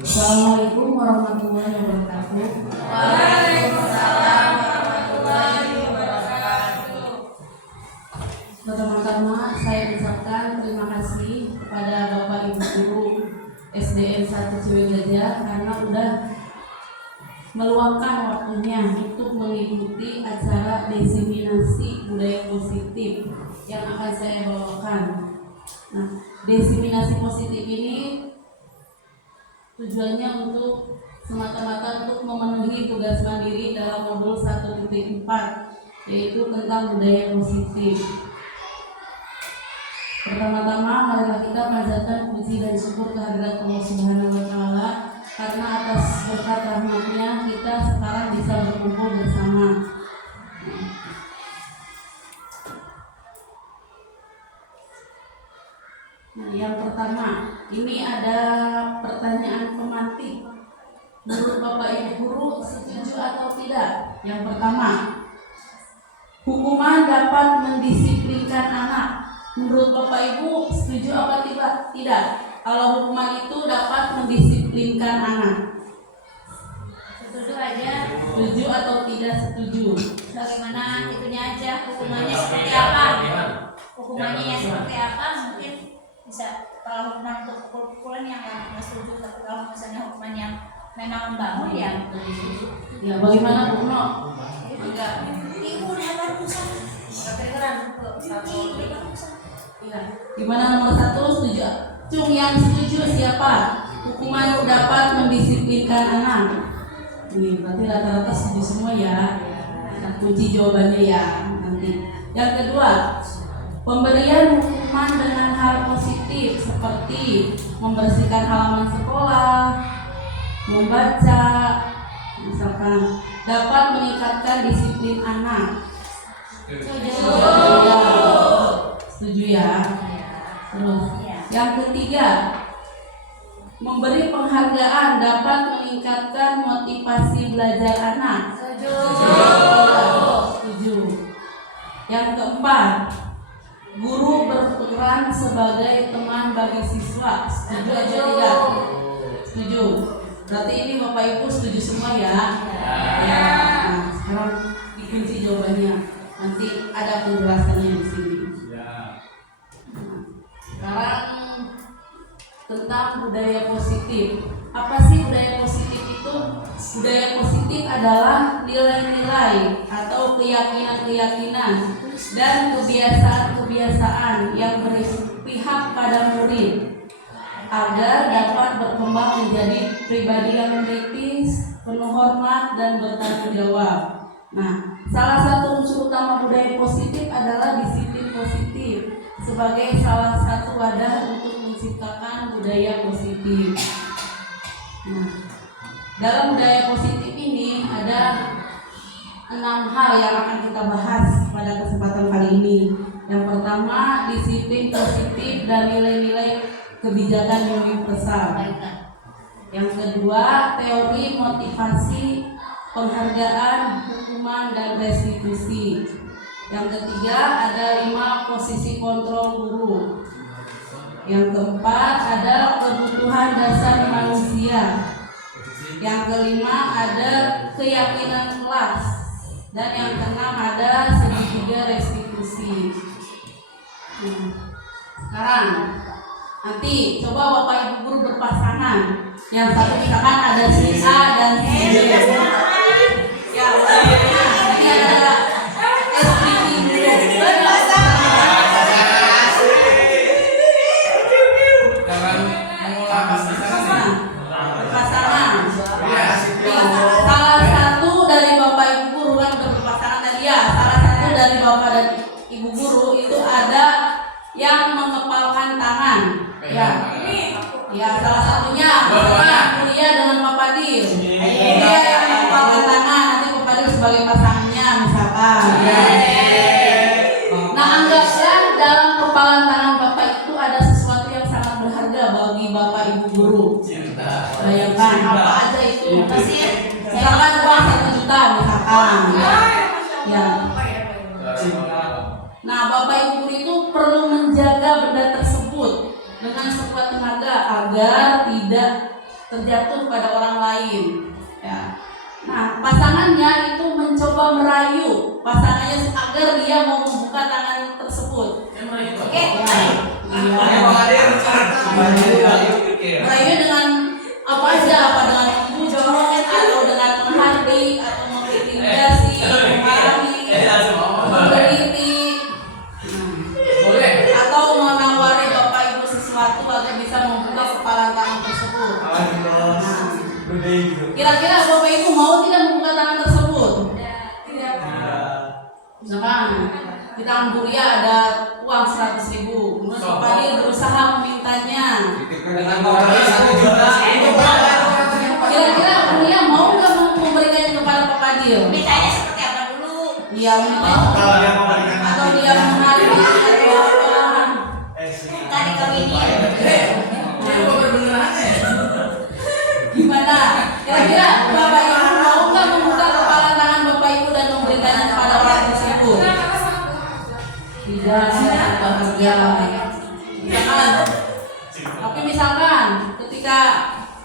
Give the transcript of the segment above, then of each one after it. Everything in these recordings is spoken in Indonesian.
Assalamualaikum warahmatullahi wabarakatuh. Waalaikumsalam warahmatullahi wabarakatuh. Pertama-tama saya ucapkan terima kasih kepada Bapak Ibu Guru SDN 1 Ciwidey karena sudah meluangkan waktunya untuk mengikuti acara diseminasi budaya positif yang akan saya bawakan. Nah, diseminasi positif ini tujuannya untuk semata-mata untuk memenuhi tugas mandiri dalam modul 1.4 yaitu tentang budaya positif. Pertama-tama marilah kita panjatkan puji dan syukur kehadirat Allah Subhanahu wa taala karena atas berkat rahmatnya kita sekarang bisa berkumpul bersama. Nah, yang pertama, ini ada pertanyaan pemantik. Menurut Bapak Ibu Guru, setuju atau tidak? Yang pertama, hukuman dapat mendisiplinkan anak. Menurut Bapak Ibu, setuju apa tidak? Kalau hukuman itu dapat mendisiplinkan anak. Setuju aja. Setuju atau tidak setuju? Bagaimana itunya aja, hukumannya seperti apa? Hukumannya yang seperti apa? Mungkin bisa kalau hukuman untuk pukul-pukulan yang nggak setuju, tapi kalau misalnya hukuman yang memang membangun ya Ya, bagaimana Bu No? enggak. Ibu dapat pusat. Kedengeran satu. Ya. Gimana nomor 1 setuju? Cung yang setuju siapa? Hukuman dapat mendisiplinkan anak. Ini berarti rata-rata setuju semua ya. Nah, kunci jawabannya ya nanti. Yang kedua, pemberian hukuman dengan hal positif seperti membersihkan halaman sekolah, membaca, misalkan dapat meningkatkan disiplin anak. Setuju ya. Terus yang ketiga, memberi penghargaan dapat meningkatkan motivasi belajar anak. Setuju. Yang keempat, guru berperan sebagai teman bagi siswa. Setuju atau tidak? Setuju. Berarti ini Bapak Ibu setuju semua ya? Ya. Nah, sekarang dikunci jawabannya. Nanti ada penjelasannya di sini. Sekarang tentang budaya positif. Apa sih budaya positif itu? Budaya positif adalah nilai-nilai atau keyakinan-keyakinan dan kebiasaan-kebiasaan yang berpihak pada murid agar dapat berkembang menjadi pribadi yang kritis, penuh hormat dan bertanggung jawab. Nah, salah satu unsur utama budaya positif adalah disiplin positif sebagai salah satu wadah untuk menciptakan budaya positif. Nah, dalam budaya positif ini ada 6 hal yang akan kita bahas pada kesempatan kali ini. Yang pertama, disiplin positif dan nilai-nilai kebijakan universal. Yang kedua, teori motivasi, penghargaan, hukuman dan restitusi. Yang ketiga, ada 5 posisi kontrol guru. Yang keempat, ada kebutuhan dasar manusia. Yang kelima, ada keyakinan kelas. Dan yang keenam, ada segitiga restitusi. Sekarang nanti coba Bapak Ibu guru berpasangan. Yang satu misalkan ada si A dan si B. Ya, nanti ada SPT dulu. Pasangan. Salah satu dari Bapak Ibu guru kan udah berpasangan tadi ya. Salah satu dari Bapak dan Ibu guru itu ada yang mengepalkan tangan. Ya. Ya, salah satunya kuliah dengan Pak Padil. Dia yang mengepalkan tangan, nanti Pak Padil sebagai pasangannya misalkan. Nah, anggaplah dalam kepalan tangan Bapak itu ada sesuatu yang sangat berharga bagi Bapak Ibu guru. Bayangkan apa aja itu? Misalkan uang 1 juta misalkan. Ya. Nah, Bapak Ibu guru itu perlu menjaga benda tersebut dengan sekuat tenaga agar tidak terjatuh pada orang lain. Ya. Nah, pasangannya itu mencoba merayu pasangannya agar dia mau membuka tangan tersebut. Oke. Merayu dengan apa aja, apa dengan membujuk atau dengan menghardik atau mengintimidasi, memarahi, mengkritik, atau menawari bapak ibu sesuatu agar bisa membuka kepala tangan tersebut. Kira-kira bapak ibu mau tidak membuka tangan tersebut? Tidak. Misalkan di tangan Buria ada uang 100.000, kemudian bapak dia berusaha memintanya. Kira-kira Buria mau nggak memberikannya kepada Pak Fadil? Mintanya seperti apa dulu? Dia atau dia menghardik atau apa? Tadi kawinin. Gimana? Kira-kira bapak ibu mau nggak membuka kepala tangan bapak ibu dan memberikannya kepada orang tersebut? Tidak, saya bahagia. Misalkan, tapi misalkan ketika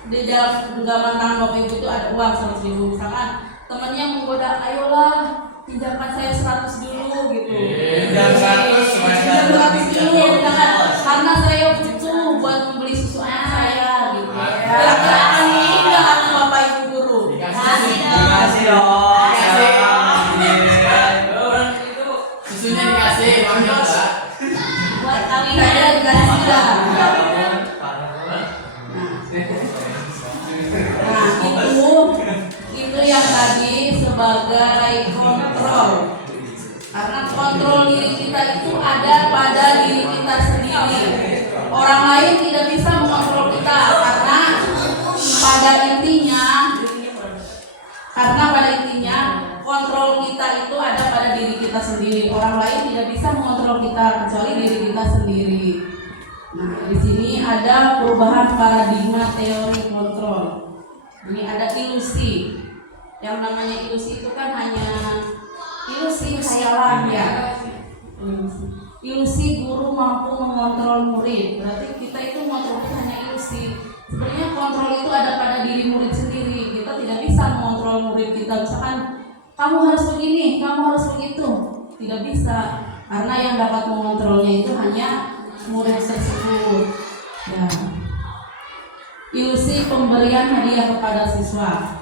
di dalam genggaman tangan bapak ibu itu ada uang 100.000, misalkan temannya menggoda, ayolah pinjamkan saya 100 dulu gitu. Pinjam 100 dulu, misalkan karena saya butuh buat membeli susu anak saya gitu. Kira-kira akan tidak akan bapak ibu guru? Dikasih dong. Susunya dikasih, uangnya enggak. Buat kawin. Saya dikasih tidak. Itu yang tadi sebagai kontrol. Karena kontrol diri kita itu ada pada diri kita sendiri. Orang lain tidak bisa mengontrol kita karena pada intinya kontrol kita itu ada pada diri kita sendiri. Orang lain tidak bisa mengontrol kita kecuali diri kita sendiri. Nah, di sini ada perubahan paradigma teori kontrol. Ini ada ilusi. Yang namanya ilusi itu kan hanya ilusi khayalan ya. Ilusi guru mampu mengontrol murid. Berarti kita itu mengontrol itu hanya ilusi. Sebenarnya kontrol itu ada pada diri murid sendiri. Kita tidak bisa mengontrol murid kita. Misalkan kamu harus begini, kamu harus begitu. Tidak bisa. Karena yang dapat mengontrolnya itu hanya murid tersebut. Ya. Ilusi pemberian hadiah kepada siswa.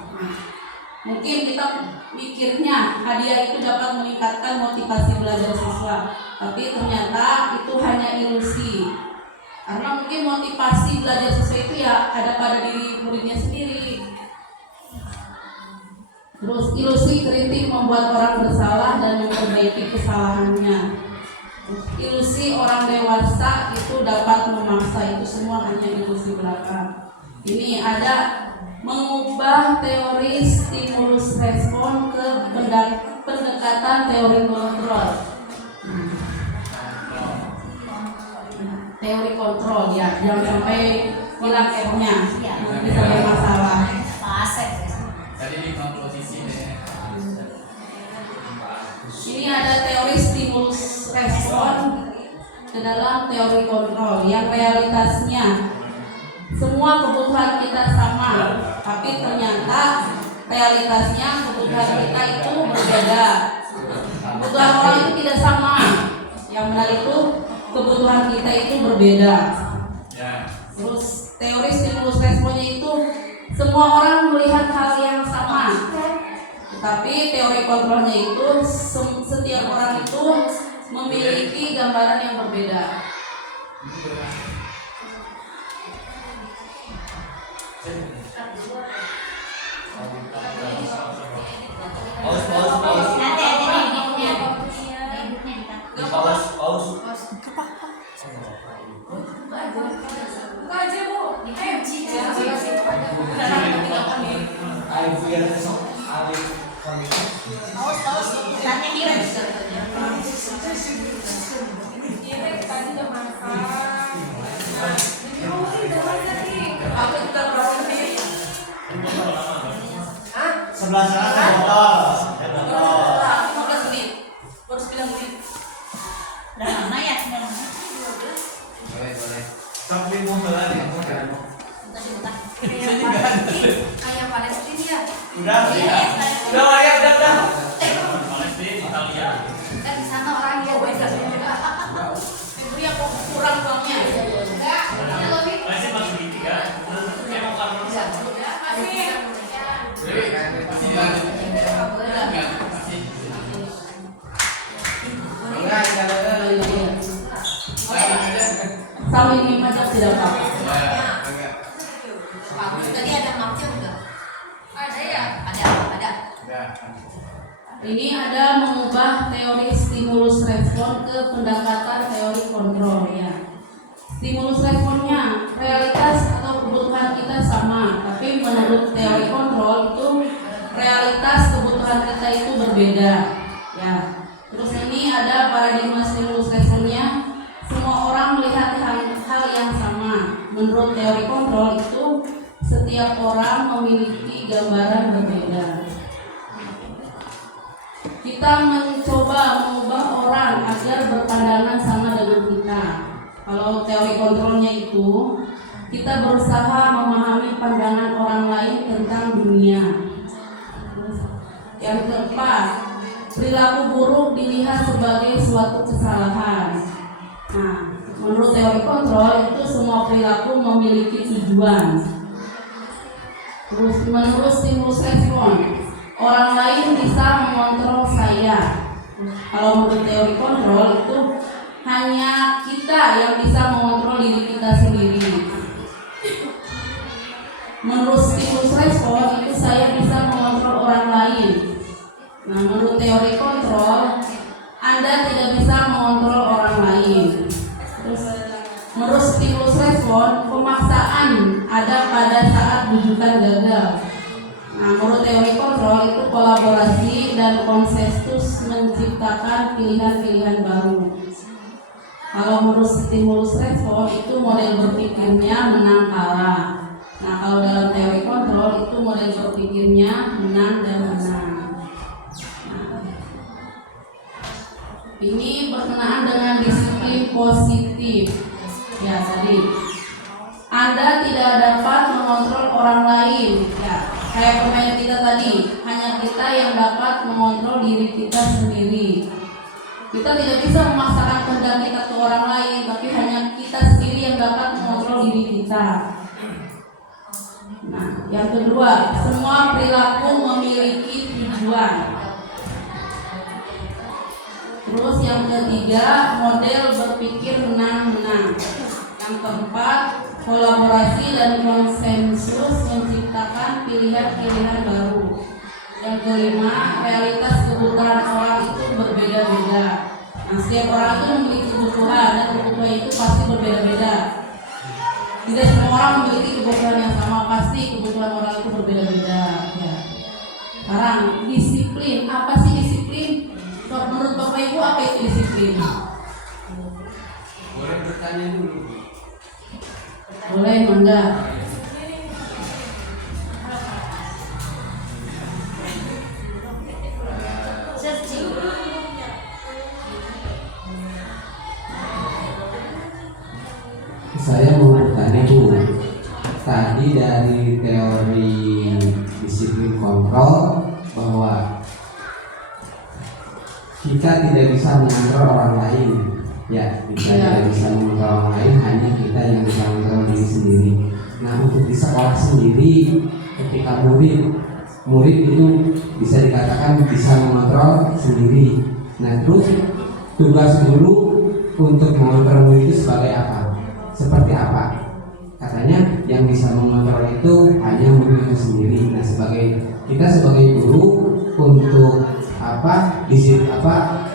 Mungkin kita mikirnya hadiah itu dapat meningkatkan motivasi belajar siswa, tapi ternyata itu hanya ilusi. Karena mungkin motivasi belajar siswa itu ya ada pada diri muridnya sendiri. Terus ilusi kritik membuat orang bersalah dan memperbaiki kesalahannya. Ilusi orang dewasa itu dapat memaksa, itu semua hanya ilusi belaka. Ini ada mengubah teori stimulus respon ke pendekatan teori kontrol. Teori kontrol ya, jangan sampai hilang F-nya, nanti sampai masalah. Tadi di posisi deh. Ini ada teori stimulus respon ke dalam teori kontrol yang realitasnya semua kebutuhan kita sama, tapi ternyata realitasnya kebutuhan kita itu berbeda. Kebutuhan orang itu tidak sama. Yang benar itu kebutuhan kita itu berbeda. Terus teori stimulus responnya itu semua orang melihat hal yang sama, tetapi teori kontrolnya itu setiap orang itu memiliki gambaran yang berbeda. Sebelah sana ada botol. 15 menit. Baru 9 menit. Udah lama ya? Boleh. Tapi mau beli ya, cinta. Kayak Palestina ya. Udah, Yes, udah Maria, udah. Kan di sana orang yang beda. Ibu yang kok kurang uangnya. Enggak, ini lebih. Masih dilanjut. Masih. Saling memajak tidak apa-apa. Tadi ada maksud enggak? Ada ya? Ada. Ini ada mengubah teori stimulus respon ke pendekatan teori kontrol ya. Stimulus responnya realitas atau kebutuhan kita sama, tapi menurut teori kontrol itu realitas kebutuhan kita itu berbeda ya. Terus ini ada paradigma stimulus responnya, semua orang melihat hal yang sama. Menurut teori kontrol itu setiap orang memiliki gambaran berbeda. Kita mencoba mengubah orang agar berpandangan sama dengan kita. Kalau teori kontrolnya itu, kita berusaha memahami pandangan orang lain tentang dunia. Yang keempat, perilaku buruk dilihat sebagai suatu kesalahan. Nah, menurut teori kontrol itu semua perilaku memiliki tujuan. Terus menurut stimulus respon, orang lain bisa mengontrol saya. Kalau menurut teori kontrol itu hanya kita yang bisa mengontrol diri kita sendiri. Menurut stimulus respon itu saya bisa mengontrol orang lain. Nah, menurut teori kontrol Anda tidak bisa mengontrol orang lain. Terus menurut stimulus respon pemaksaan ada pada saat rujukan gagal. Nah, menurut teori kontrol itu kolaborasi dan konsensus menciptakan pilihan-pilihan baru. Kalau menurut stimulus respon itu model berpikirnya menang kalah. Nah, kalau dalam teori kontrol itu model berpikirnya menang dan menang. Nah, ini berkenaan dengan disiplin positif. Ya, tadi Anda tidak dapat mengontrol orang lain. Ya, kayak permainan kita tadi, hanya kita yang dapat mengontrol diri kita sendiri. Kita tidak bisa memaksakan kehendak kita ke orang lain, tapi hanya kita sendiri yang dapat mengontrol diri kita. Nah, yang kedua, semua perilaku memiliki tujuan. Terus yang ketiga, model berpikir menang-menang. Yang keempat, kolaborasi dan konsensus menciptakan pilihan-pilihan baru. Yang kelima, realitas kebutuhan orang itu berbeda-beda. Nah, setiap orang itu memiliki kebutuhan dan kebutuhan itu pasti berbeda-beda. Tidak semua orang memiliki kebutuhan yang sama, pasti kebutuhan orang itu berbeda-beda. Ya. Sekarang disiplin, apa sih disiplin? Menurut Bapak Ibu apa itu disiplin? Boleh bertanya dulu. Boleh, Mangga. Searching. Saya mau bertanya Bu, tadi dari teori disiplin kontrol bahwa kita tidak bisa mengontrol orang lain, ya kita tidak bisa mengontrol orang lain, hanya kita yang bisa mengontrol diri sendiri. Nah, untuk di sekolah sendiri, ketika murid itu bisa dikatakan bisa mengontrol sendiri. Nah, terus tugas guru untuk mengontrol murid itu sebagai apa? Seperti apa? Katanya yang bisa mengontrol itu hanya murid itu sendiri. Nah, kita sebagai guru untuk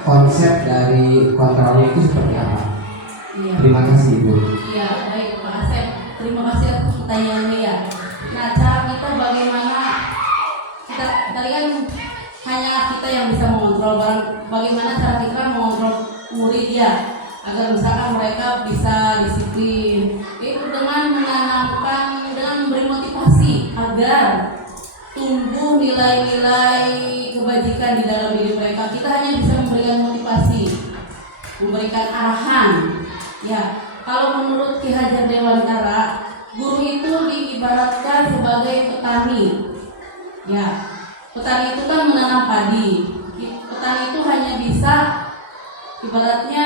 konsep dari kontrolnya itu seperti apa? Iya. Terima kasih Bu. Iya, baik Pak Asep. Terima kasih atas pertanyaannya ya. Nah, cara kita bagaimana kita tadi kan hanya kita yang bisa mengontrol, bagaimana cara kita mengontrol murid ya agar misalkan mereka bisa disiplin. Itu dengan menanamkan, dengan memberi motivasi agar tumbuh nilai-nilai kebajikan di dalam diri mereka. Kita hanya bisa memberikan motivasi, memberikan arahan. Ya, kalau menurut Ki Hajar Dewantara, guru itu diibaratkan sebagai petani. Ya, petani itu kan menanam padi. Petani itu hanya bisa ibaratnya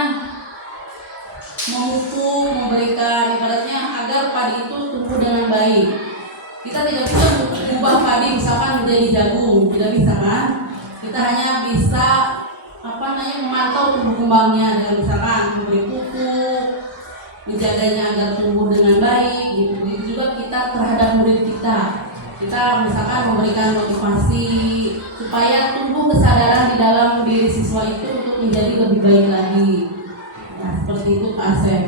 memupuk, memberikan ibaratnya agar padi itu tumbuh dengan baik. Kita tidak bisa mengubah padi misalkan menjadi jagung, tidak bisa kan? Kita hanya bisa memantau tumbuh kembangnya dengan misalkan memberi pupuk, menjaganya agar tumbuh dengan baik gitu. Begitu juga kita terhadap murid kita. Kita misalkan memberikan motivasi supaya tumbuh kesadaran di dalam diri siswa itu untuk menjadi lebih baik lagi. Nah, seperti itu Pak Asep.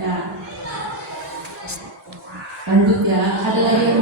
Ya. Lanjut ya. Ada lagi yang